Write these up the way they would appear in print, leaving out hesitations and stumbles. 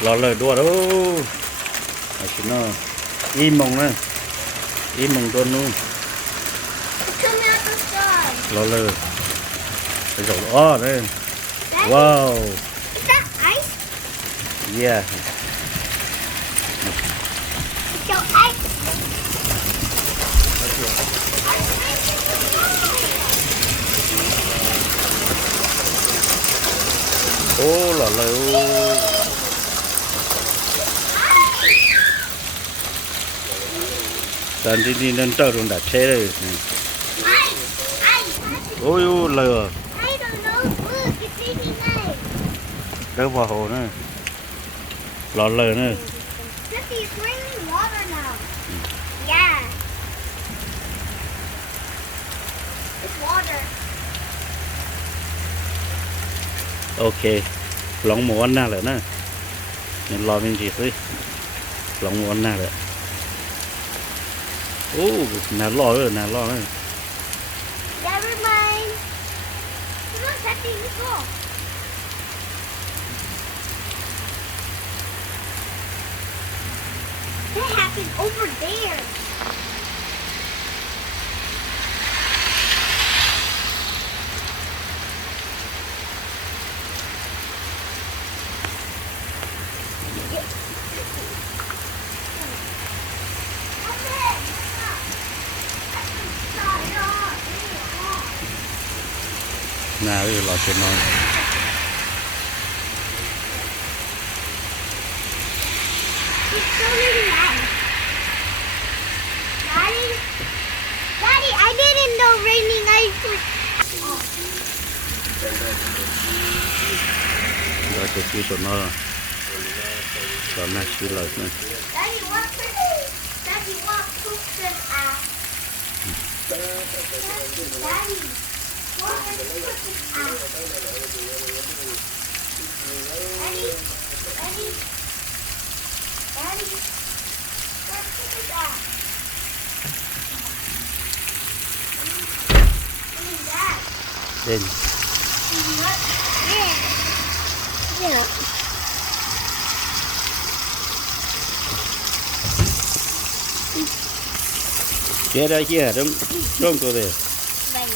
lò lời đua đó à xin nó im mong nè im mong đua nu Come out the sky. lò lời cái dầu đây Daddy, wow is that ice? yeah So ice. ô lò lời ô đàn đi nên trâu rồi đã thế rồi Ice. ôi ô lời I don't know. Look, it's raining ice. đâu vào hồ nữa lò lời nữa Look, it's raining water now. Yeah. It's water. ok lòng mùa ăn nào nữa nè nên lo mình gì thôi lòng mùa ăn nào nữa ô nà lo nữa Never mind. Look, that thing is cool. That happened over there. nào cái lò trên non It's so really loud. Daddy? Daddy, I didn't know raining ice was... rồi cái kia tụi nó còn là xí lời nữa Daddy, what Daddy, what pooped an ass? Daddy, what pooped an ass? Daddy, Daddy, Daddy, what pooped an ass? Dad. lên Yeah. kia đây kia đúng đúng cô đây Right.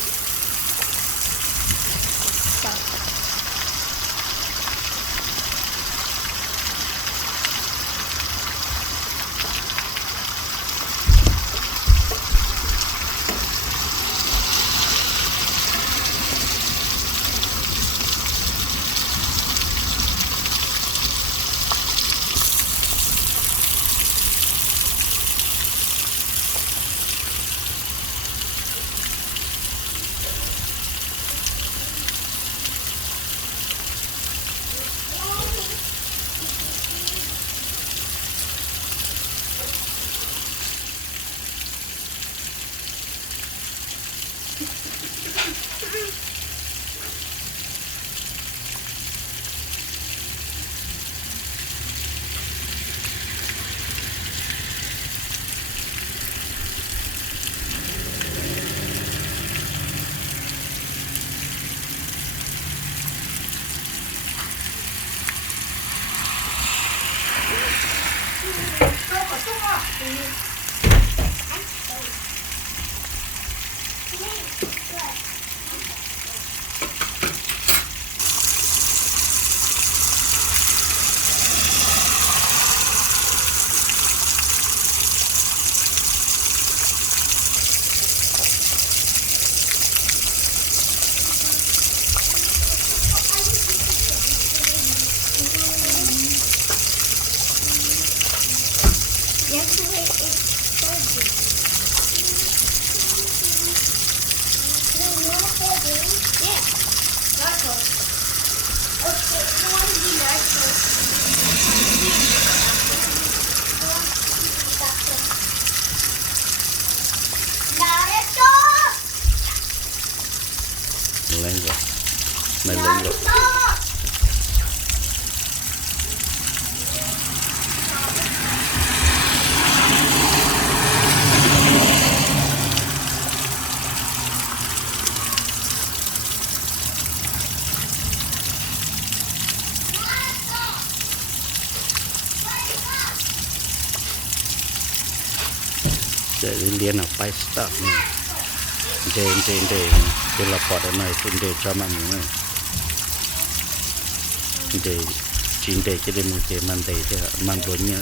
để liên hợp bay start này để cái là bỏ ở này để cho mà mình này để chính để cho đến một cái màn để cho màn bốn nhá